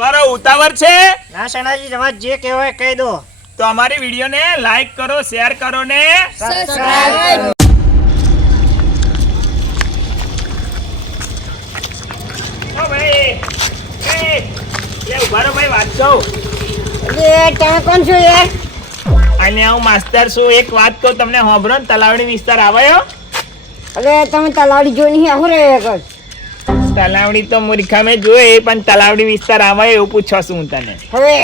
મારો ઉતાવળ છે ના સણાજી તમારે જે કહેવાય કહી દો. તો અમારી વિડીયોને લાઈક કરો, શેર કરો ને સબસ્ક્રાઇબ. ઓ ભાઈ એ ઉભા રહો ભાઈ, વાત કહું. અરે તમે કોણ છો યાર? અને હું માસ્ટર છું. એક વાત કહું તમને, હોંભળો ને, તલાવડી વિસ્તાર આવ્યો. અરે તમે તલાવડી જોઈ નહીં આવું રહ્યા કર. તલાવડી તો મૂર્ખા મેં જોઈ, પણ તલાવડી વિસ્તાર આવ્યો એવું પૂછો છું હું તને. હવે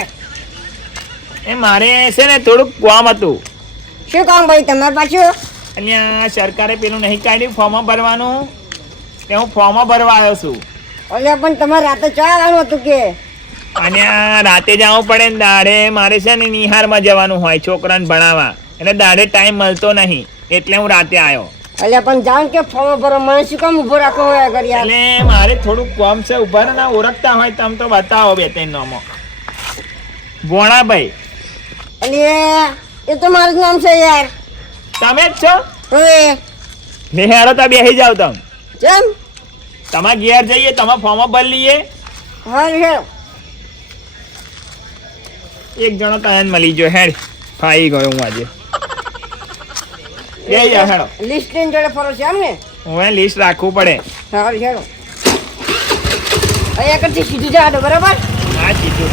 એ મારે છે ને થોડુંક કામ હતું. શું કામ ભાઈ તમારે પાછું? અહીંયા સરકારે પેલું નહીં કાઢ્યું ફોર્મ ભરવાનું, તે હું ફોર્મ ભરવા આવ્યો છું. અરે પણ તમારે રાતે ચા આવવાનું હતું કે? અને રાતે જવું પડે ને, દાડે મારે છે ને નિહારમાં જવાનું હોય છોકરાને ભણાવવા, એટલે દાડે ટાઈમ મળતો નહીં, એટલે હું રાતે આવ્યો. અલ્યા પણ જાણ કે ફોર્મ ભરો, મને શું કામ ઉભો રાખવો હોય આગળ યાર? એટલે મારે થોડુંક કામ છે. ઉભા રહો ને, ઓળખતા હોય તમે તો બતાવો બે ત્રણ નામો. ભોણાભાઈ. અરે એ તો મારું જ નામ છે યાર. તમે જ છો? હવે લે હેડો તો બેસી જાવ તમે. કેમ? તમારા ઘેર જઈએ, તમે ફોર્મ ભરી લઈએ. હા છે. એક જણો તને મળી ગયો, હેડ ફાઈ ગયો હું આજે. બે જા હેડો. લિસ્ટ લઈને જોડે ફરો છે એમ ને? હું લિસ્ટ રાખવું પડે. હા હેડો. અહીંયા કરતી સીધું જાડો બરાબર? હા સીધું.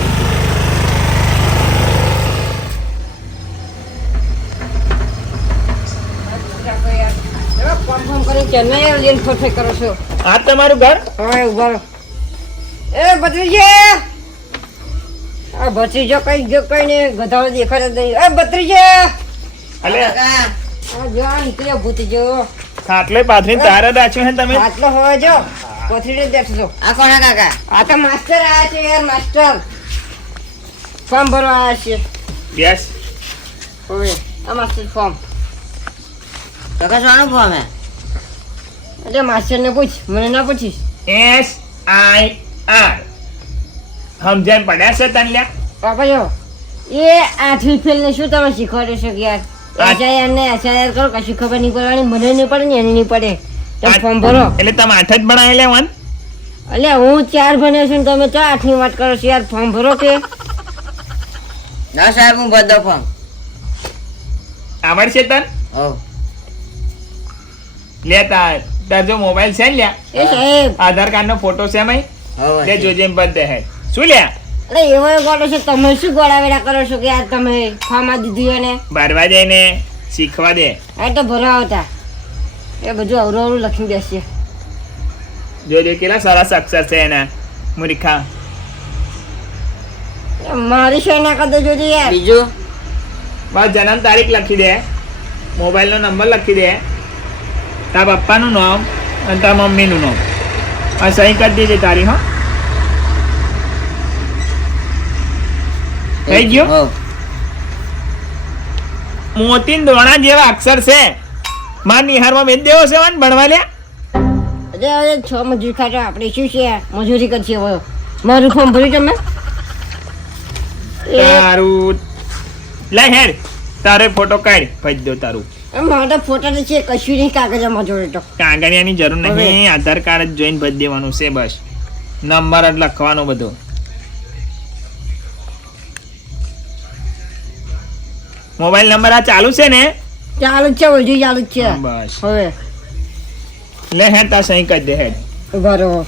ફોન કરી ચેન્નઈ લઈને ફરફે કરો છો. આ તમારું ઘર? હવે ઉભા રહો. એ ભત્રીજે, આ ભત્રીજો કઈ ગયો કઈ ને ગધાડો દેખાડે જ નહીં. એ ભત્રીજે, અલે આ જો આ નીકળ્યો ભૂતજો. ખાટલે પાથરીને તારે રાખ્યું હે તમે? આટલો હોય જો કોથળીને બેઠો. આ કોના કાકા? આ તો માસ્ટર આયા છે યાર, માસ્ટર ફોર્મ ભરવા આયા છે. યસ. હવે આ માસ્ટર ફોર્મ. કાકા શાનું ફોર્મ હે? એટલે માસ્ટરને પૂછ, મને ના પૂછીશ. SIR સમજણ પડ્યા છે તને લ્યા? બાપા જો એ આઠમી ફેલ ને શું તમે શીખવાડો છો કે યાર? SIR ને SIR કરો, કશું ખબર નહીં પડવાની, મને નહીં પડે ને એને નહીં પડે. તમે ફોર્મ ભરો. એટલે તમે 8 જ ભણાયેલા વન? એટલે હું 4 ભણ્યો છું ને તમે તો 8ની વાત કરો છો યાર. ફોર્મ ભરો કે? ના સાહેબ હું ભર દઉં ફોર્મ. આવડશે તને? હો લે તાર જો મોબાઈલ છે ને લ્યા, એ સાહેબ, આધાર કાર્ડ નો ફોટો છે મય હો તે જોજે એમ બધે હે. શું લ્યા અરે એવો ગોળો છે, તમે શું ગોળાવેડા કરો છો કે યાર? તમે ફોર્મ આ દીધું એને ભરવા જઈને શીખવા દે. આ તો ભરવા આવતા એ બધું અવરું અવરું લખી દેશે. જોજે કેટલા સરસ અક્ષર છે એના, મૂર્ખા. મારી શું ના કદો જોજે યાર. બીજું બસ જન્મ તારીખ લખી દે, મોબાઈલ નો નંબર લખી દે, તારા પપ્પાનું નામ અને તારા મમ્મીનું નામ, આ સહી કરી દેજે તારી. હો થઈ ગયો? હો મોતીન દોણા જેવા અક્ષર છે. માર નિહારમાં મેં દેવો છે વાન ભણવા લ્યા. અરે અરે 6 મજૂરી ખાટો આપણે શું છે યાર? મજૂરી કરશે હવે. મારું ફોર્મ ભર્યું તમે? તારું લે હેડ, તારે ફોટો કાઢ ભજ દો તારું. મારા ફોટા તો છે, કશું નહીં કાગળમાં જોડે તો. કાગળિયાની જરૂર નહીં, આધાર કાર્ડ જ જોઈને ભજ દેવાનું છે બસ. નંબર જ લખવાનો બધો. મોબાઈલ નંબર આ ચાલુ છે ને? ચાલુ જ છે, બધું ચાલુ જ છે. બસ હવે લે હેડ, તાર સહી કરી દે હેડ. ઉભા રહો.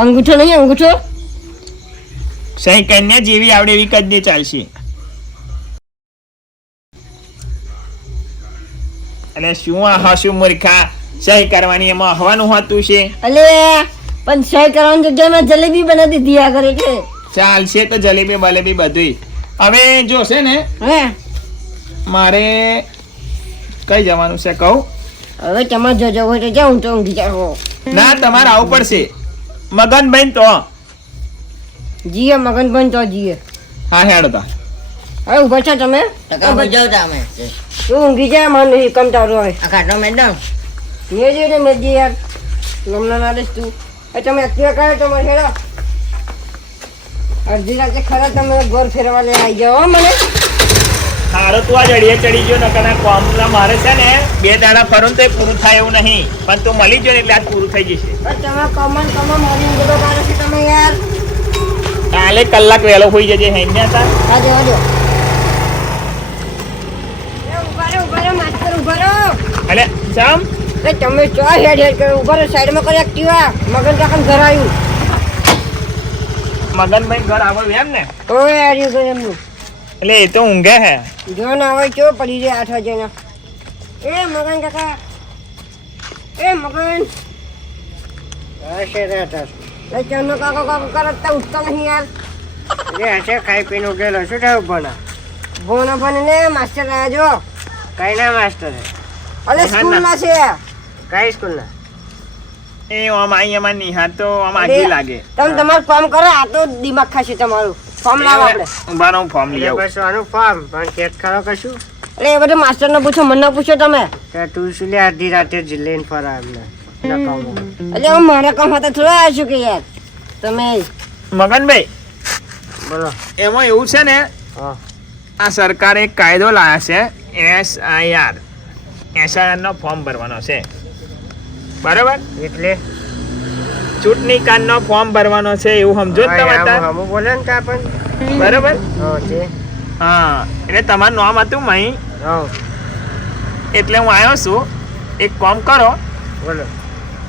અંગૂઠો નહીં? અંગૂઠો સહી કરીને જેવી આવડે એવી કરી દે, ચાલશે. અને શું આ હસું મૂર્ખા, સહી કરવાની એમાં હવાનું હોતું છે? અલે પણ સહી કરવાની જગ્યામાં જલેબી બનાવી દીધી આગળ એટલે. ચાલશે તો જલેબી બલેબી બધું. હવે જો છે ને હે મારે કઈ જવાનું છે કહું? હવે તમારે જો જવું હોય તો જાઉં, તો ઊંઘી જાઓ. ના તમારે આવવું પડશે. મગનભાઈ તો જીએ મગનભાઈ તો જીએ. હા હેડો તા. હવે ઉભા છો તમે? કાકા ભર જાવ તમે. તું ઊંઘી જા, મને નહીં કંટાળો હોય. આ ખાટલો મેડમ મેજી ને મેજી યાર, લમણા ના દેશ તું. તમે એક્ટિવા કાઢો તો મને હેડો. અડધી રાતે ખરા તમે ઘર ફેરવા લઈને આવી જાઓ હો મને. હારો તું આ જડીએ ચડી ગયો, નકરના કોમલા મારે છે ને 2 દાડા ફરું તો પૂરું થાય એવું નહીં, પણ તું મળી ગયો ને એટલે આજ પૂરું થઈ જશે. તમે કમન મારી બધો કાઢો છો તમે યાર. કાલે કલાક વહેલો હોઈ જજે હે ને તાર હા જવા દો ઉભા રહો માસ્ટર ઉભા રહો અલે જામ એ તમે ચો હેડ હેડ કરો ઉભા રહો સાઈડમાં કરી એક્ટિવા મગન કાકા ઘર આવ્યું મગનભાઈ ઘર આવે એમ ને ઓય આવ્યું ઘર એમનું એટલે એ તો ઊંઘે હે જો ના હોય ચો પડી જાય 8 વાગ્યાના એ મગન કાકા એ મગન હશે રહેતા એ ચાનો કાકો કાકો કરતા ઉઠતા નહીં યાર એ હશે ખાઈ પીને ઉઠેલો શું થયું ભણા ભોનો ભણે ને માસ્ટર આવ્યા જો કઈ ના માસ્ટર અલે સ્કૂલમાં છે કઈ સ્કૂલના એ આમ અહીંયા નિહાર તો આમ આગી લાગે તમે તમારું ફોર્મ કરો આ તો દિમાગ ખાશે તમારું ફોર્મ લાવો આપણે ઉભા રહો ફોર્મ લઈ આવું બસ આનું ફોર્મ પણ ચેક કરો કશું અરે એ બધું માસ્ટરને પૂછો મને ના પૂછો તમે તો તું શું લે અડધી રાતે જ લઈને ફરા એમને નકામું એટલે હું મારા કામ હાથે થોડા આવ્યા છું કે યાર તમે મગનભાઈ બોલો એમાં એવું છે ને હા આ સરકારે એક કાયદો લાવ્યા છે SIR નો ફોર્મ ભરવાનો છે બરાબર એટલે ચૂંટણી કાર્ડનો ફોર્મ ભરવાનો છે એવું સમજો જ તમે તાર. હમ બોલે ને કા પણ બરાબર હા તે હા એટલે તમારું નામ હતું મહી હા એટલે હું આવ્યો છું એક કામ કરો બોલો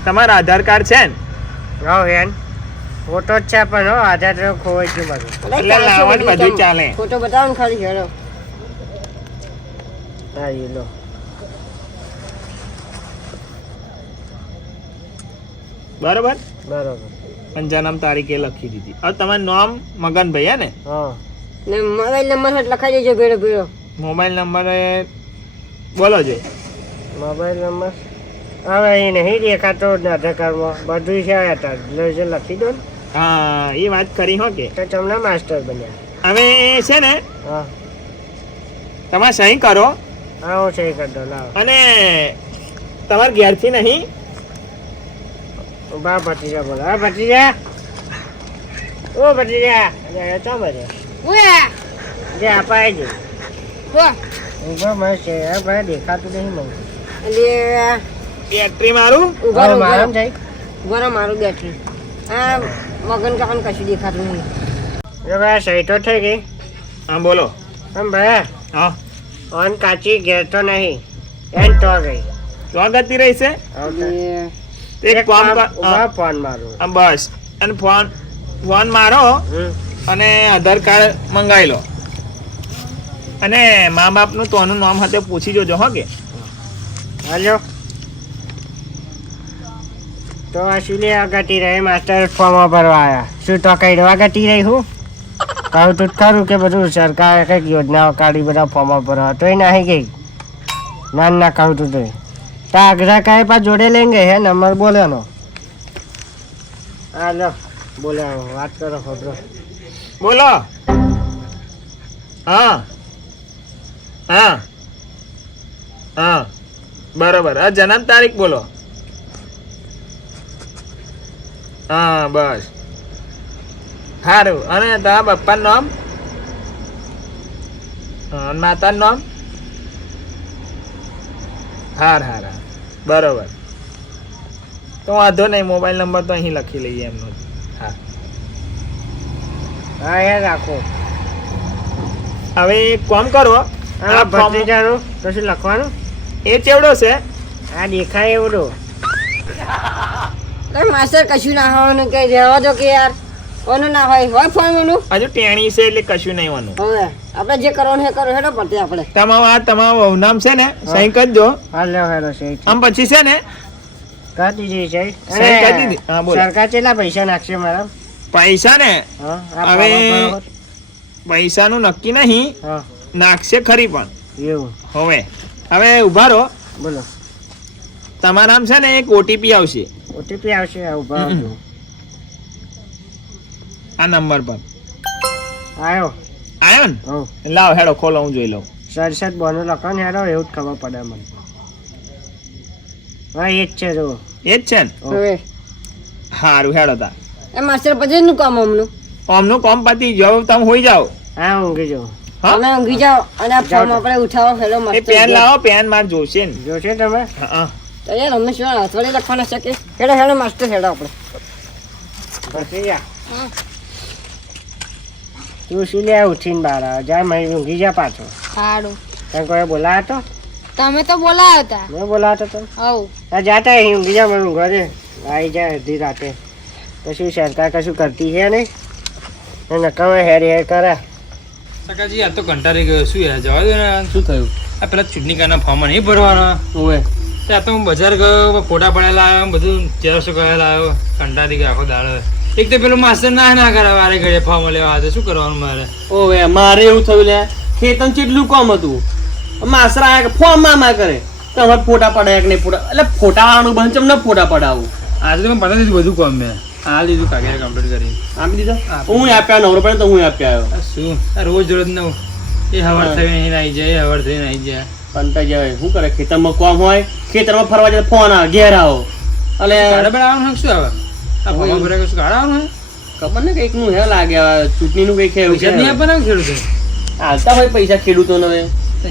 તમારું આધાર કાર્ડ છે ને હા એન ફોટો જ છે પણ હો આધાર તો ખોવાઈ ગયું મારું એટલે લાવવાનું બધું ચાલે ફોટો બતાવો ને ખાલી હેડો હા એ લો બરાબર બરોબર પણ જન્મ તારીખે લખી દીધી હવે તમારું નામ મગનભાઈ હે ને હા ને મોબાઈલ નંબર હાથ લખાઈ દેજો ભેડો ભેડો મોબાઈલ નંબર બોલો છે મોબાઈલ નંબર હવે એ નહીં દેખાતો જ આધાર કાર્ડમાં બધું છે હતા લખી દો ને હા એ વાત કરી હો કે તો તમને માસ્ટર બન્યા હવે છે ને હા તમે સહી કરો હા હું સહી કરી દઉં લાવો અને તમારા ઘેરથી નહીં બા ભત્રીજા બોલો હા ભત્રીજા ઓ ભત્રીજા ચા મરે ઓય જે અપાય છે ઓ ઉભા મને છે હા ભાઈ દેખાતું નહીં મને એટલે બેટરી મારું ઉભા રહો, ઉભા રહો. મારામ જાય ઉભા રહો, મારું બેટરી હા મગન કાકાને કશું દેખાતું નહીં જો ભાઈ સહી તો થઈ ગઈ હા બોલો પણ ભાઈ હા ઓન કાચી ઘેર તો નહીં એન તો ગઈ તો ગતિ રહી છે એક કામ કર ઉભા ફોન મારું હા, બસ અને ફોન મારો અને આધાર કાર્ડ મંગાવી લો અને મા બાપનું તોનું નામ હાથે પૂછી જોજો હો કે હાલો તો આ શું લે ગટી રહી માસ્ટર ફોર્મ ભરવા આવ્યા શું તો કઈ રવા ગટી રહી હું કહું તો ખરું કે બધું સરકારે કંઈક યોજનાઓ કાઢી બધા ફોર્મ ભરવા તોય નાહી ગઈ ના કહું તું તોય તો આગ્રા કાંઈ પા જોડે લઈને ગઈ હે નંબર બોલ્યાનો હાલો બોલ્યા વાત કરો ખબરો બોલો હા હા હા બરોબર હા જન્મ તારીખ બોલો હા બસ સારું અને તારા પપ્પાનું નામ હા અને માતાનું નામ હાર હાર હાર બરોબર તો વાંધો નહીં મોબાઈલ નંબર તો અહીં લખી લઈએ એમનો હા હા યાર રાખો હવે એક કામ કરો હા આ ફોર્મ ભત્રીજાનું કશું લખવાનું એ ચેવડો છે આ દેખાય એવડું માસ્ટર કશું ના હોવાનું કઈ રહેવા દો કે યાર કોનું ના હોય ફોન એનું હજુ ટેણી છે એટલે કશું નહીં વાનું હવે આપણે જે કરવાનું એ કરો હેડો પડતે આપણે તમારું નામ છે ને સહી કરી દો હાલો હાલો સહી આમ પછી છે ને કાઢી દીધી છે સહી કરી દીધી હા બોલો સરકાર કેટલા પૈસા નાખશે મારા પૈસા ને હા આ હવે પાવા પૈસાનું નક્કી નહીં હા નાખશે ખરી પણ એવું હવે ઉભા રહો બોલો તમારા નામ છે ને એક ઓટીપી આવશે ઓટીપી આવશે આ ઉભા હમ. આ નંબર પર આવ્યો આવ્યો ને હો લાવ હેડો ખોલો હું જોઈ લઉં સરસદ બોનું લખો ને હેડો એવું જ ખબર પડે મને હા એ જ છે જો એ જ છે ને હવે સારું હેડો તા એ માસ્ટર પછી નું કામ અમનું આમનું કોમ પતી જાવ તમે હોઈ જાઓ હા ઊંઘી જાઉં હા તમે ઊંઘી જાઓ અને આ ફોર્મ આપણે ઉઠાવો હેલો એ માસ્ટર પેન લાવો પેન માર જોશે ને જોશે તમે હા તો યાર અમે શું અથવાડી લખવાના છે કે હેડો હેડો માસ્ટર હેડો આપણે પછી જા તું શું લે ઉઠીને બહાર આવે જા મહી ઊંઘી જા પાછો સારું તને કોઈ બોલાયો તો તમે તો બોલાયો હતા મેં બોલાવતો તો હવ હા જાતા અહીં ઊંઘી જા મને ઊંઘવા દે આવી જાય અડધી રાતે કશું સરકાર કશું કરતી છે નહીં નકામે હેર હેર કરે સકાજી આ તો કંટાળી ગયો શું યાર જવા દો ને શું થયું આ પેલા ચૂંટણી કાર્ડના ફોર્મ નહીં ભરવાના ઓવે ત્યાં તો હું બજાર ગયો ફોટા પડેલા આવ્યો બધું ચેરસો કરેલા આવ્યો કંટાળી ગયો આખો દાડો એક તો પેલું માસ્ટર ના કરે વારે ઘડીએ ફોર્મ લેવા હાથે શું કરવાનું મારે ઓવે મારે એવું થયું લે ખેતન કેટલું કામ હતું માસરા આયા કે ફોર્મ માં કરે તમારે ફોટા પડાય કે નહીં ફોટા એટલે ફોટા વાળાનું બંધ ચમ ન ફોટા પડાવું આજે તો મેં પતા દીધું બધું કામ મેં આ લીધું કાગળ કમ્પ્લીટ કરી આપી દીધો હું આપ્યા નવરો પડે તો હું આપ્યા આવ્યો આ શું આ રોજ નવું એ હવાર થઈને અહીં આવી જાય એ હવાર થઈને આવી જાય કંટાઈ જાય શું કરે ખેતરમાં કામ હોય ખેતરમાં ફરવા જાય ફોન આવે ઘેર આવો એટલે ગાડા બેડા આવવાનું શું આવે આ ફોર્મ ભરાય શું ગાડા આવવાનું ખબર ને કંઈક નું હે લાગે ચૂંટણીનું કંઈક છે એવું પૈસા નહીં છે આપવાના ખેડૂતો હાલતા હોય પૈસા ખેડૂતોને હવે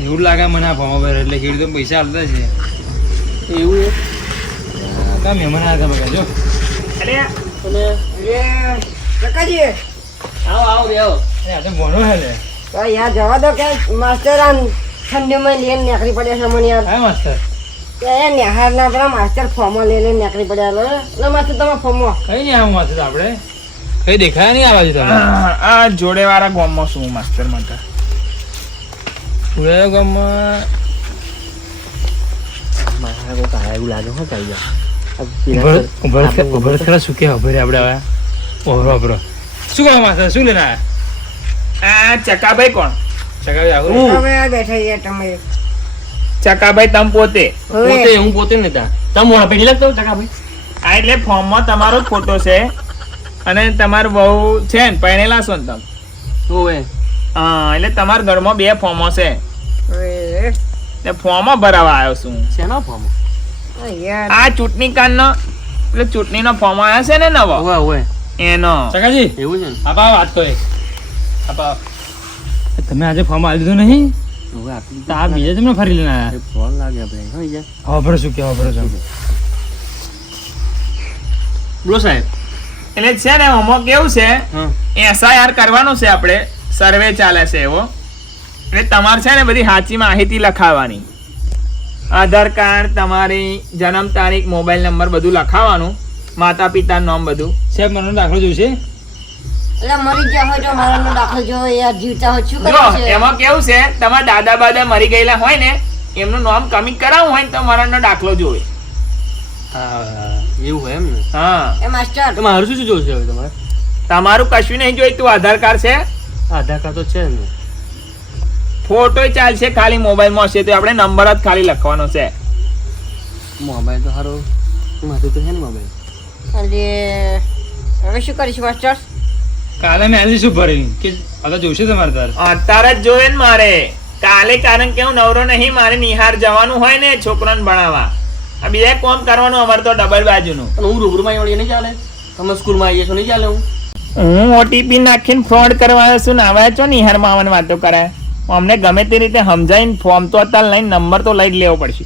એવું લાગે મને આ ફોર્મ ભરે એટલે ખેડૂતો પૈસા આપતા છે એવું કાં મહેમાન આવ્યા હતા બગા જો અરે અને કાકાજી આવો આવો બે આવો આ તો મોનો હે લે તો યાર જવા દો કે માસ્ટર આમ ઠંડીમાં લઈને નીકળી પડ્યા છે મને યાર હા માસ્તર એ નિહારના પેલા માસ્ટર ફોર્મો લઈને નીકળી પડ્યા એટલે માસ્ટર તમે ફોર્મો કઈ નહીં આવું માસ્તર આપણે કઈ દેખાયા નહીં આવા તમે આ જોડે વાળા ગામમાં શું માસ્ટર માટે પુરાયો ગામમાં મારા કોઈ કાળા એવું લાગે હો ઉભર ખરા શું કે ઉભર આપણે હવે ઓભરો ઓભરો શું કહો માસ્તર શું લેના આ ચકાભાઈ કોણ ચકાવી આવું હવે આ બેઠા યાર તમે ચકાભાઈ તમ પોતે પોતે હું પોતે નતા તમે મોડા પેઢી લાગતો ટકા ભાઈ આ એટલે ફોર્મમાં તમારો જ ફોટો છે અને તમારું બહુ છે ને પરણેલા છો ને તમે ઓવે હા એટલે તમારા ઘરમાં 2 ફોર્મો છે ઓય એટલે ફોર્મો ભરાવા આવ્યો છું શેના ફોર્મ યાર આ ચૂંટણી કાર્ડનો એટલે ચૂંટણીનો ફોર્મ આવ્યો છે ને નવો ઓવે ઓવે એનો ચકાજી એવું છે ને આપા વાત તો આપા તમે આજે ફોર્મ આવી દીધું નહીં ઓવે આપી તો આ બીજા તમને ફરી લઈને આવ્યા ફોન લાગે આપણે હો યાર ઓભરો શું કે ઓભરો શું બોલો સાહેબ એટલે છે ને આમાં કેવું છે હા SIR કરવાનું છે આપણે સર્વે ચાલે છે એવો એટલે તમારે છે ને બધી સાચી માહિતી લખાવવાની આધાર કાર્ડ તમારી જન્મ તારીખ મોબાઈલ નંબર બધું લખાવવાનું માતા પિતાનું નામ બધું સાહેબ મને દાખલો જોઈશે એટલે મરી ગયા હોય તો મારાનો દાખલો જો યાર જીવતા હોય શું જો કરે છે એમાં કેવું છે તમારા દાદા બાદા મરી ગયેલા હોય ને એમનું નામ કમી કરાવવું હોય ને તો મરણનો દાખલો જોવે હા એવું હોય એમ ને હા એ માસ્ટર તો મારું શું જોશે હવે તમારે તમારું કશું નહીં જોઈતું આધાર કાર્ડ છે આધાર કાર્ડ તો છે ને ફોટો ચાલશે ખાલી મોબાઈલમાં હશે તો આપણે નંબર જ ખાલી લખવાનો છે મોબાઈલ તો સારો માથું તો છે ને મોબાઈલ એટલે હવે શું કરીશ માસ્ટર કાલે મેં આજે શું ભરી કે આ તો જોઈશે તમારે તાર અત્યારે જ જોવે ને મારે કાલે કારણ કે હું નવરો નહીં મારે નિહાર જવાનું હોય ને છોકરાને ભણાવવા આ બીજા કોમ કરવાનું અમારે તો ડબલ બાજુનું પણ હું રૂબરૂમાં આવીએ નહીં ચાલે તમે સ્કૂલમાં આવીએ છો નહીં ચાલે હું ઓટીપી નાખીને ફ્રોડ કરવા આવ્યો છું ને આવ્યા છો નિહારમાં આવવાની વાતો કરાય અમને ગમે તે રીતે સમજાવીને ફોર્મ તો અત્યારે લઈને નંબર તો લઈ જ લેવો પડશે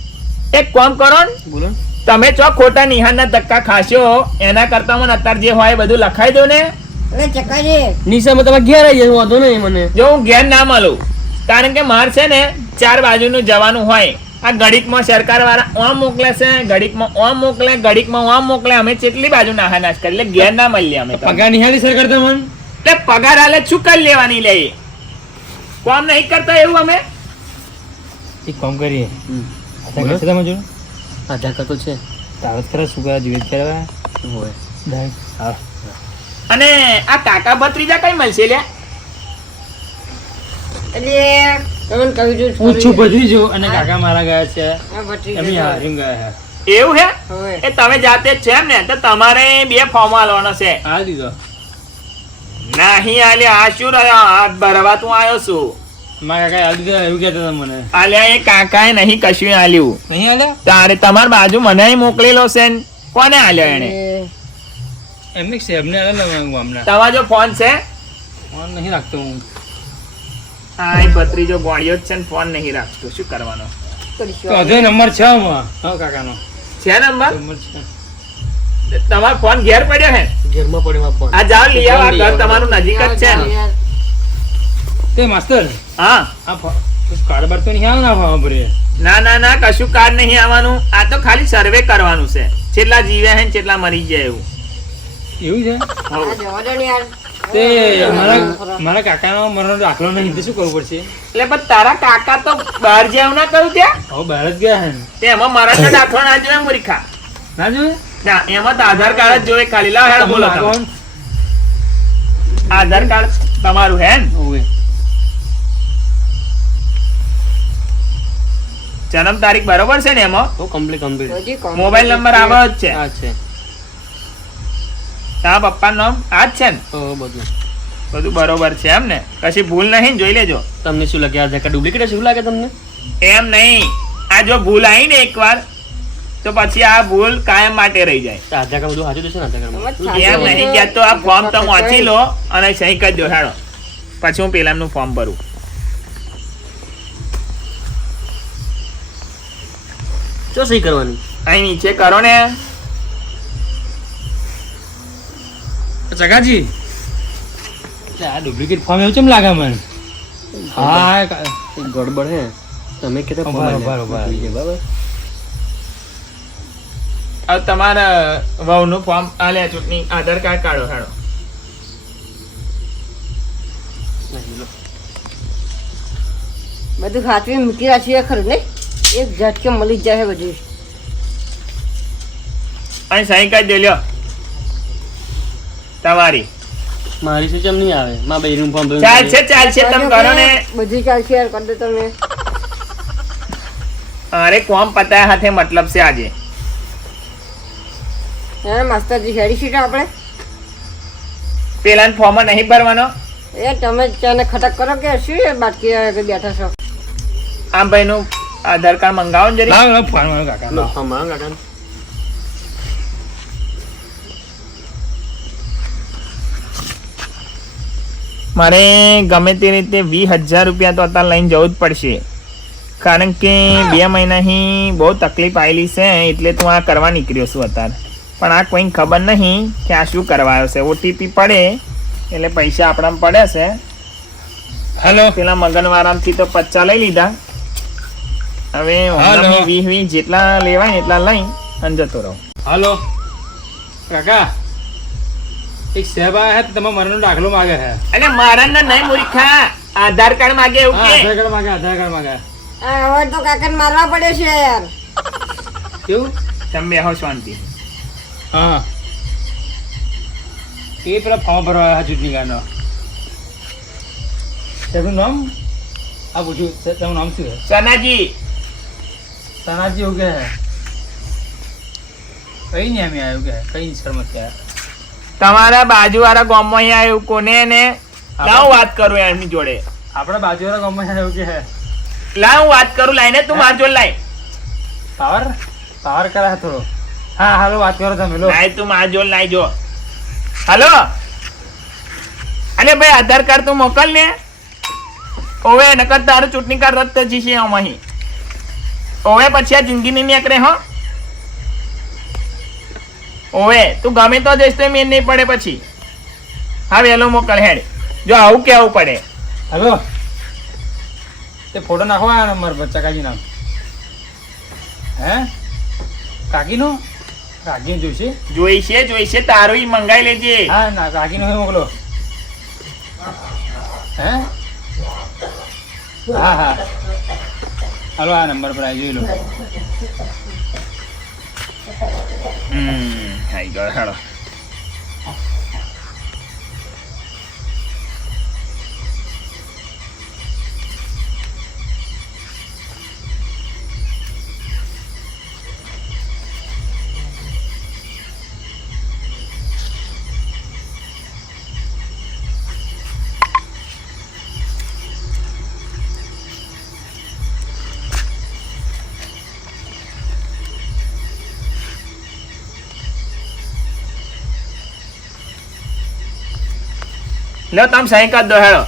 એક કામ કરો ને બોલો ને તમે ચો ખોટા નિહારના ધક્કા ખાશો એના કરતા મને અત્યારે જે હોય એ બધું લખાઈ દો ને એટલે ચકાજી નિશામાં તમે ઘેર આવી જાય વાંધો નહીં મને જો હું ઘેર ના મળું કારણ કે મારે છે ને 4 બાજુનું જવાનું હોય આ ઘડીકમાં સરકાર વાળા ઓમ મોકલે છે ઘડીકમાં ઓમ મોકલે ઘડીકમાં ઓમ મોકલે અમે કેટલી બાજુ નાહા નાશ કરી એટલે ઘેર ના મળીએ અમે તો. પગાર નિહાળી સરકાર તમને એટલે પગાર હાલે શું કરી લેવાની લે કામ નહીં કરતા એવું અમે એક કામ કરીએ આધાર કાર્ડ છે તમારે જોડે? આધાર કાર્ડ તો છે તારો જ ખરા શું કરવા જોઈએ કરવા હોય હા અને આ કાકા ભત્રીજા કઈ મળશે લે એટલે તમને કહ્યું છું હું છું બધું જો અને કાકા મારા ગયા છે આ ભત્રીજો એમની જોડે. હારીને ગયા છે એવું હે હવે એ તમે જાતે જ છે એમ ને તો તમારે 2 ફોર્મ આલવાના છે આ દીધો નહીં આલે આ શું રહ્યો હાથ ભરવા તું આવ્યો છું મારા કાકા આ દીધો એવું કહેતા હતા મને આલ્યા એ કાકાએ નહીં કશું આલ્યું નહીં આલ્યા તારે તમાર બાજુ મને મોકલેલો છે ને કોને આલ્યો એને એમને સાહેબને આલ્યા માંગુ હમણાં તમારો જો ફોન છે ફોન નહીં રાખતો હું હા એ ભત્રીજો ગોળિયો જ છે ને ફોન નહીં રાખતો શું કરવાનો કરીશું તો અધો નંબર છે આમાં હા કાકાનો છે નંબર નંબર છે તમારો ફોન ઘેર પડ્યો હે ઘેરમાં પડે ફોન આ જાઓ લઈ આવો આ ઘર તમારું નજીક જ છે ને તે માસ્તર હા આ કાર્ડ બાર તો નહીં આવે ને ફોર્મ ભરે ના ના ના કશું કાર્ડ નહીં આવવાનું. આ તો ખાલી સર્વે કરવાનું છે, કેટલા જીવ્યા છે ને કેટલા મરી જાય એવું. એવું છે હોવ. આ જવા દો ને યાર. તે મારા કાકાનો મરણનો દાખલો નહીં, તે શું કરવું પડશે? એટલે પણ તારા કાકા તો બહાર જેવું ના કરું ત્યાં, હવે બહાર જ ગયા હે ને. તે એમાં મરણનો દાખલો ના જોયે મૂર્ખા. ના જોયે? ના એમાં તો આધાર કાર્ડ જ જોવે ખાલી. લાવ હેડ બોલો તમે. આધાર કાર્ડ તમારું હે ને? ઓવે. જન્મ તારીખ બરોબર છે ને એમાં? તો કમ્પ્લીટ હજી કોણ? મોબાઈલ નંબર આવો જ છે. આ છે તારા પપ્પાનું નામ આ જ છે ને? તો બધું બધું બરોબર છે એમ ને? કશી ભૂલ નહીં ને? જોઈ લેજો. તમને શું લાગે આધાર કાર્ડ ડુપ્લિકેટ શું લાગે તમને? એમ નહીં, આ જો ભૂલ આવી ને એકવાર તો પછી આ ભૂલ કાયમ માટે રહી જાય. તો આધાર કાર્ડ બધું સાચું છે ને? આધાર કાર્ડમાં સાચું એમ નહીં કે તો આ ફોર્મ તમે વાંચી લો અને સહી કરી દો હેડો, પછી હું પેલાનું ફોર્મ ભરું. શું સહી કરવાની? અહીં નીચે કરો ને. ચકાજી આ ડુપ્લિકેટ ફોર્મ એવું કેમ લાગે મને? હા એક ગડબડ હે, તમે કહેતા બરાબર. બરાબર. હવે તમારા વહુનું ફોર્મ આલે ચૂંટણી આધાર કાર્ડ કાઢો હેડો. બધું હાથવી મૂકી રાખ્યું ખરું નહીં? એક ઝટકે મળી જ જાય બધું. અહીં સહી કરી દો લ્યો તમારી. મારી શું કેમ નહીં આવે? માં બૈરું ફોર્મ ભર્યું ચાલશે ચાલશે તમે કરો ને. બધું ચાલશે યાર, કરી દો તમે. અરે કોમ પતાયા હાથે મતલબ છે આજે. હા માસ્તરજી હેડી સીટ આપણે. પેલા ફોર્મ નહીં ભરવાનો. એ તમે ત્યાંને ખટક કરો કે શું એ બાકી બેઠા છો? આમ ભાઈનું આધાર કાર્ડ મંગાવો ને જરી. લાવ લાવ ફોન મારો કાકા લો, હા માંગ કાકા. મારે ગમે તે રીતે 20,000 રૂપિયા તો અત્યારે લઈને જવું જ પડશે, કારણ કે 2 મહિનાથી બહુ તકલીફ આવેલી છે, એટલે તું આ કરવા નીકળ્યો છું અત્યારે. પણ આ કોઈને ખબર નહીં કે આ શું કરવા આવ્યો છે. ઓટીપી પડે એટલે પૈસા આપણામાં પડે છે. હેલો પેલા મગનવારામથી તો 50 લઈ લીધા, હવે હાલો. 20 જેટલા લેવાય ને એટલા લઈ અને જતો રહો. હાલો કાકા, એક સાહેબ આયા છે, તમારા મરણનો દાખલો માગે છે. અને મારા ને નહીં મૂર્ખા, આધાર કાર્ડ માગે એવું હા, કે. આધાર કાર્ડ માગે, આધાર કાર્ડ માગે. આ હવે તો કાકાને મારવા પડ્યો છે યાર. કેવું? તમે બેહો શાંતિ. હા એ પેલા ફોર્મ ભરવા આવ્યા ચૂંટણી કાર્ડનો. સાહેબનું નામ આ પૂછ્યું, તમારું નામ શું છે? સનાજી. તાનાજી એવું કે કઈ નહીં અમે આવ્યું કે કઈ શરમત કે તમારા બાજુવાળા ગામમાં અહીંયા આવ્યું કોને ને લાવ વાત કરું એમની જોડે. આપણા બાજુવાળા ગામમાં આવ્યું કે લાવ વાત કરું, લાઈને તું માર જોડે લાય. પાવર પાવર કરા થોડો. હા હાલો વાત કરો તમે લો. લાય તું માર જોડે લાય જો. હાલો અલે ભાઈ આધાર કાર્ડ તું મોકલ ને. ઓવે નકર તારું ચૂંટણી કાર્ડ રદ થઈ જશે અહીં. ઓવે પછી આ જિંદગી નહીં નીકળે હો. ઓવે તું ગમે તો જઈશ તો મેન નહીં પડે પછી. હા વહેલો મોકલ હેડ, જો આવું કેવું પડે. હલો તે ફોટો નાખો આ નંબર પર ચકાજી નામ. હે કાકીનો? કાકી જોઈશે? જોઈશે તારું ઈ મંગાઈ લેજે. હા ના કાકીનો મોકલો. હે હા હા હાલો આ નંબર પર આવી જોઈ લો. આઈ ગયો હેડો. લો તમે સહી કરી દો હેડો.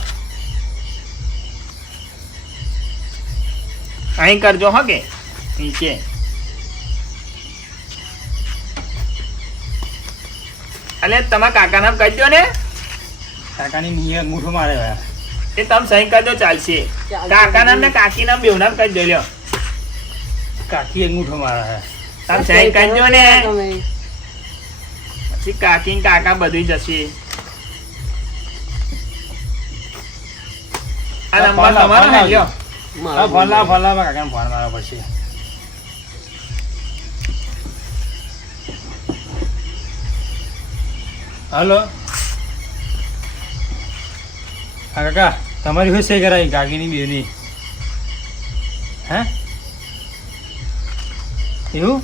અહીં કરજો હો કે નીચે. અલે તમારા કાકા નામ કહી દો ને. કાકાની નિયત મૂઠું મારે એ તમે સહી કરી દો ચાલશે. કાકા નામ ને કાકી નામ બેવ નામ કરી દો લ્યો. કાકી અંગૂઠો મારા હે. તમે સહી કરી દો ને તમે. પછી કાકી ને કાકા બધું જશે. આ નંબર તમારો ને લ્યો. હા ફોન લાવ કાકાને ફોન મારવા પડશે. હલો હા કાકા તમારી શું સહી કરાવી કાકીની બેની હે એવું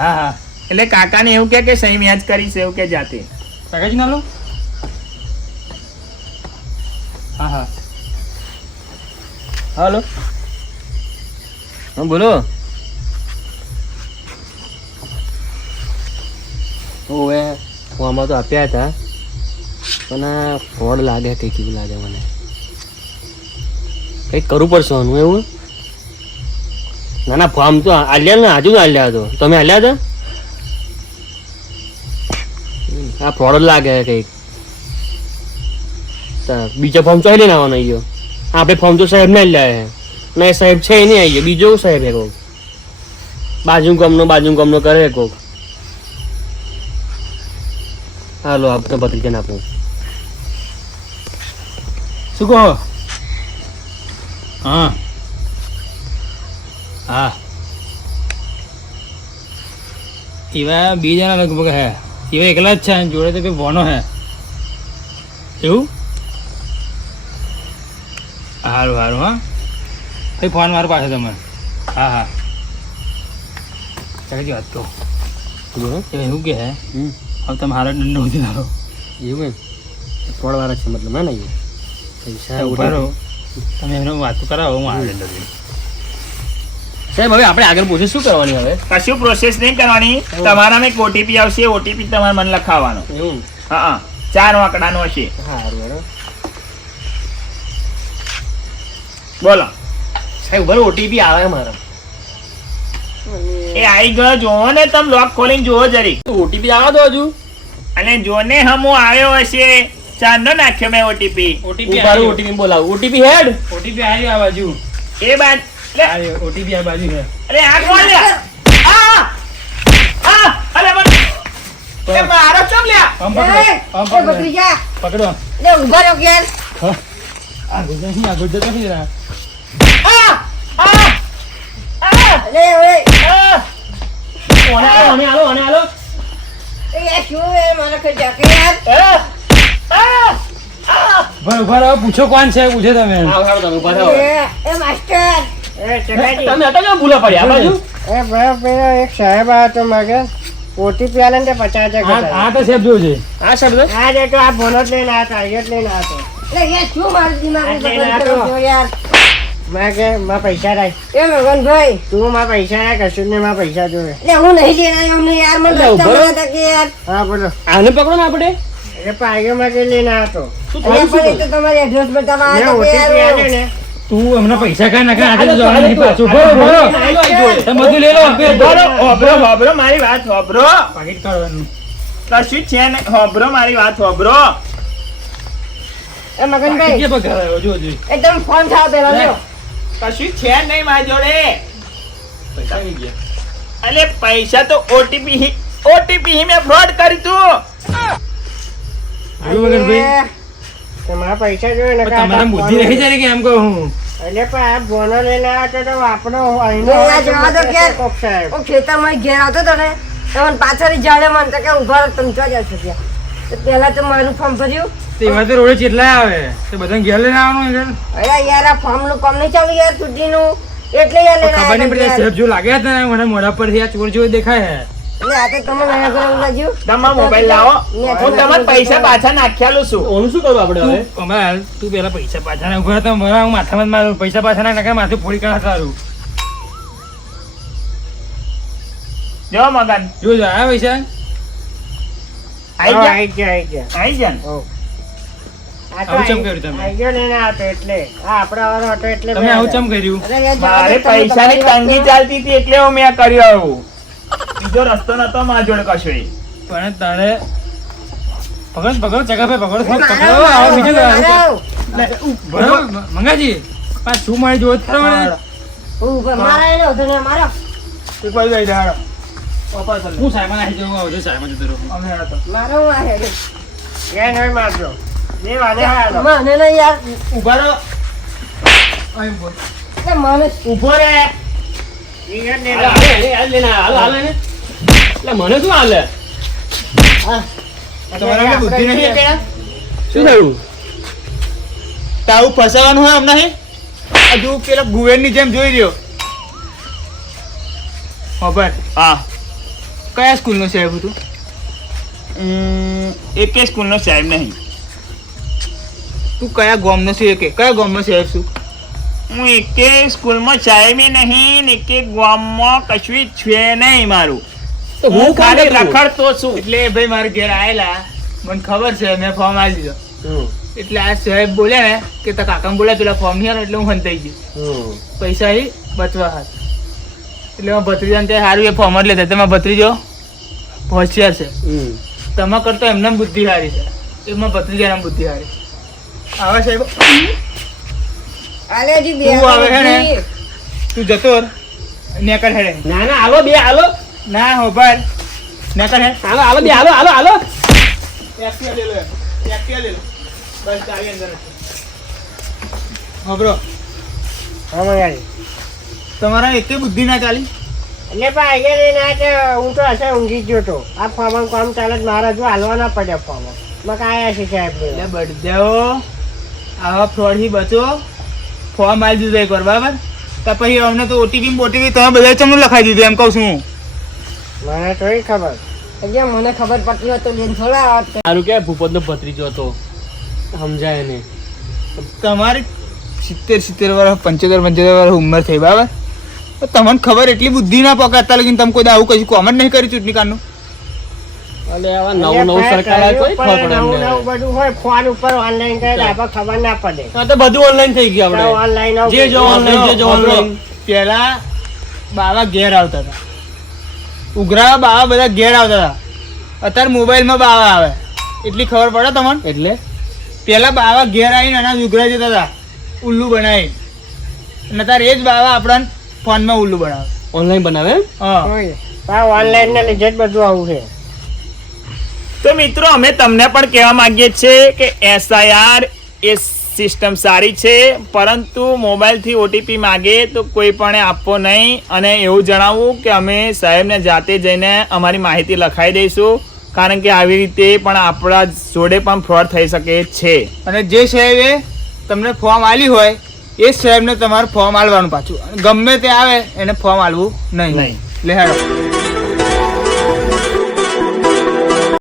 હા હા એટલે કાકાને એવું કે સહી મેં જ કરી છે એવું કે જાતે. કાકાજી ના લો હા હા હલો હા બોલો ઓવે ફોર્મમાં તો આપ્યા હતા પણ આ ફ્રોડ લાગે કંઈક એવું લાગે મને. કંઈક કરવું પડશે આનું એવું. ના ના ફોર્મ તો આલ્યા ને આજુ આલ્યા હતો તમે આલ્યા હતા. આ ફ્રોડ જ લાગે કંઈક. બીજા ફોર્મ તો લઈને આવવાનો ગયો આપણે ફોર્મ તો સાહેબ ને આલ્યા ને સાહેબ છે નહીં આવી ગયો બીજો સાહેબ હે કોક બાજુ ગામનો કરે કોક. હાલો આપણે ભત્રીજાને આપું. શું કહો હા હા એવા બીજાના લગભગ હે એવા એકલા જ છે જોડે તો કોઈ ભોનો હે એવું સારું સારું હા કઈ ફોન મારો પાસે તમે હા હા ચાલજી વાત કહું એવું કે હે હવે તમે હારો દંડ નથી મારો એવું એમ ફ્રોડવાળા છે મતલબ હે ને એ પૈસા ઉભા રહો તમે એમને વાત કરાવો હું હારો દંડ દઉં સાહેબ હવે આપણે આગળ પ્રોસેસ શું કરવાની હવે. કશું પ્રોસેસ નહીં કરવાની. તમારામાં એક ઓટીપી આવશે. ઓટીપી તમારે મને લખાવવાનો. એવું હા 4 આંકડાનો હશે. સારું બરાબર બોલો સાહેબ બરાબર ઓટીપી આવે મારો. એ આવી ગયો જોવો ને તમે લોક ખોલીને જોવો જરી. ઓટીપી આવે તો હજુ અને જોને હમો આવ્યો હશે. 4 નો નાખ્યો મેં ઓટીપી. ઓટીપી બોલાવ. ઓટીપી હેડ ઓટીપી આવ્યો આ બાજુ એ બાદ લે. ઓટીપી આ બાજુ છે અરે આ કોણ લે? અરે મને એ મારો ચમ લ્યા. આમ એ, પકડો એ ભત્રીજા, પકડો લે ઊભા રહો ક્યાર. આ ગુજરાત નથી રહ્યા લે ઓય, આને હાલો એ યાર શું એ મારા કઈ જાકે યાર. ઉભા રહો પૂછો કોણ છે પૂછો તમે તમે ઉભા થાઓ. એ માસ્ટર, તમે હતા કેમ ભૂલા પડ્યા આ બાજુ. એ પેલો એક સાહેબ આવ્યો તો માગે ઓટીપી આલે ને તે 50,000 આ તો સેફ જોયું છે આ શબ્દ હા જે તો આ ભોનો જ લઈને આવ્યો હતો, જ લઈને આવ્યો હતો. લે યાર શું મારું દિમાગ આ બગાડ આ કરો તો. છો યાર. માગે માં પૈસા રાખ. એ મગનભાઈ, તું માં પૈસા રાખ, કશું નહીં માં પૈસા જોવે. લે હું નહીં લેના અમને યાર, મને લે, રસ્તા ઉભા રહો. મળ્યા હતા કે યાર. હા બોલો. આને પકડો ને આપણે. એ પાયો માં લઈને આવ્યો હતો. અરે પણ એ તો તમારી એડ્રેસ બતાવવા મેં આવ્યા હતા કે ઓટીપી આલે યાર. ને તું અમને પૈસા કાંઈ નાખે આજે આલે તો, જવાનું નહીં આલે તો. પાછું ભરો ભરો તમે બધું લઈ લો હોભરો મારી વાત હોભરો. પાકીટ કાઢવાનું કશું છે ને હોભરો મારી વાત હોભરો. એ મગનભાઈ, કે પગાર આવ્યો જો જો એ તમે ફોન થાવ પેલા લ્યો. કશું છે નહીં મારી જોડે. પૈસા આવી ગયા અલે પૈસા તો ઓટીપી મેં ફ્રોડ કરી તું. જોયું મગનભાઈ તો માં પૈસા જોવે ને પણ તમારે બુદ્ધિ રહી જાય કે એમ કહું હું એટલે પણ આ ભોનો લઈને આવ્યો હતો તો આપણો અહીંનો લે, આ જવા દો કે. કોક સાહેબ. હું ખેતરમાં ઘેર આવતો હતો ને તો મને પાછળ જાડે મને તો કે ઉભા રહો, તમે ક્યાં જશો ત્યાં. તો પહેલા તો મારું ફોર્મ ભર્યું. તેમાં તો રોડે ચેટલા આવે તે બધાને ઘેર લઈને આવવાનું છે અરે યાર આ ફોર્મનું કામ નહીં ચાલુ યાર છૂટીનું, એટલે યાર લઈને ખબર નહીં આવ્યા પડે સેફ જો લાગ્યા હતા ને મને મોઢા પરથી આ ચોર જેવો દેખાય છે એટલે આ તો તમે નયા ઘરે લાગ્યું. તમારો મોબાઈલ લાવો. હું તમારા પૈસા પાછા નાખ્યાલું છું. ઓનું શું કરવું આપણે હવે. તું અમારે તું પેલા પૈસા પાછા ના ઉભા તો મારા હું માથામાં જ મારું પૈસા પાછા ના નાખે માથું ફોડી કાઢા સારું જો મગન જો જો આ પૈસા આઈ હા, જા આઈ ગયા, આઈ ગયા. આઈ જા ને. હોવ. આ તો આવું ચમ આઈ- કર્યું તમે? આઈ ગયો લઈને આવ્યો હતો એટલે. આ આપણા વાળો હતો એટલે તમે મેં આવું આવ્યા. ચમ કર્યું અરે યાર જવા મારે દો, તમે પૈસાની તમારી વાત તંગી કરો. ચાલતી હતી એટલે હું મેં કર્યું આવું. બીજો રસ્તો નતો મારા જોડે કશો. પણ તારે પકડો જગાભાઈ પકડો મારો, આવો બીજું મારો. ભણો મંગાજી પાછું શું મારી જોત કરો મને ઊભો, મારા એને ઉધો ને મારો. એક બાજુ આવી જા, હાલો. પપ્પા ચાલો. હું સાહેબ આવી જાઉં આવું છું સાહેબ જતો રહું અમે હાલો તો. મારો હું આ હેડે. એ નહીં મારજો બે વાને હાલો મને નહીં યાર. ઊભા રહો. અહીં બોલ. એટલે મને ઊભો રે ઈ ને હાલો, હાલો, લઈને આવ, હાલો, હાલો એને. એટલે મને શું હાલે તમારા અંદર બુદ્ધિ નહીં કયા? શું થયું તાવું ફસાવાનું હોય અમને હે? હજુ પેલા ગુવેરની જેમ જોઈ રહ્યો. ખબર? હા. કયા સ્કૂલનો સાહેબ હતું? એકે સ્કૂલનો સાહેબ નહીં. તું કયા ગામનો છે? કયા ગામનો સાહેબ છું? હું એકે સ્કૂલમાં સાહેબ નહીં ને એકે ગામમાં કશું જ છે નહીં મારું. તો હું ખાલી ખાલી રખડતો છું. એટલે ભાઈ મારા ઘેર આયેલા, મને ખબર છે, મેં ફોર્મ આપી દીધો. એટલે આ સાહેબ બોલ્યા ને કે તારા કાકા બોલ્યા પેલા ફોર્મ નહીં આવે એટલે હું હંતાઈ ગયો. પૈસા એ બચવા હાથ એટલે મારા ભત્રીજાને ત્યાં સારું એ ફોર્મ જ લેતા. તમારા ભત્રીજો હોશિયાર છે, તમારા કરતા એમને બુદ્ધિ સારી છે, એમાં ભત્રીજાને બુદ્ધિ સારી. આવા સાહેબ આલે હજી બે તું આવે છે ને? બુદ્ધિ. તું જતો રહે. નેકર હેડે ના ના હાલો બે હાલો ના હો ભાઈ નેકર હેડ. હાલો હાલો બે હાલો હાલો હાલો એક્ટિવા લે લો એમ. એક્ટિવા લે લો. બસ ચાવી અંદર જ છે. હા બ્રો, હા મંગાજી તમારા એકે બુદ્ધિ ના ચાલી? એટલે પણ અહીંયા ના કે હું તો હશે ઊંઘી જ ગયો તો આ ફોર્મ કામ ચાલે જ મારા જો હાલવા ના પડે ફોર્મ માં આયા છે સાહેબ એટલે બળદેવો આવા ફ્રોડથી બચો. ફોર્મ આવી દીધો એકવાર બરાબર, તો પછી અમને તો ઓટીપી બોટીપી તમે બધા ચમનું લખાઈ દીધું એમ કહું છું હું. મને તો ખબર હજી મને ખબર પડતી હોત તો લઈને થોડા આવત. સારું કે ભૂપતનો ભત્રીજો હતો સમજાય ને તમારી 70 વર્ષ 75 વર્ષ ઉંમર થઈ બરાબર, તો તમને ખબર એટલી બુદ્ધિ ના પકડતા લગીને તમે કોઈ આવું કશું કોમન નહીં કરી ચૂંટણી કાર્ડનું. અલે આવા નવું સરકાર આવે કોઈ ખબર પડે નવું એમને નવું બધું હોય ફોન ઉપર ઓનલાઈન કરે આપણે ખબર ના પડે હા તો બધું ઓનલાઈન થઈ ગયું આપણે ઓનલાઈન જે જો ઓનલાઈન જે જો ઓનલાઈન પહેલા બાવા ઘેર આવતા હતા, ઉઘરાવા બાવા બધા ઘેર આવતા હતા. અત્યારે મોબાઈલમાં બાવા આવે એટલી ખબર પડે તમને? એટલે પેલા બાવા ઘેર આવીને અનાજ ઉઘરાઈ જતા હતા ઉલ્લુ બનાવી, અને અત્યારે એ જ બાવા આપણને ફોનમાં ઉલ્લુ બનાવે. ઓનલાઈન બનાવે એમ? હા, ઓનલાઈન ને લીધે જ બધું આવું છે. તો મિત્રો અમે તમને પણ કહેવા માંગીએ છીએ કે SIR એ સિસ્ટમ સારી છે, પરંતુ મોબાઈલથી OTP માગે તો કોઈ પણ આપવો નહીં, અને એવું જણાવવું કે અમે સાહેબને જાતે જઈને અમારી માહિતી લખાઈ દઈશું, કારણ કે આવી રીતે પણ આપણા જોડે પણ ફ્રોડ થઈ શકે છે. અને જે સાહેબે તમને ફોર્મ આલ્યું હોય એ સાહેબને તમારે ફોર્મ આલવાનું પાછું, ગમે તે આવે એને ફોર્મ આલવું નહીં. લે હેડો.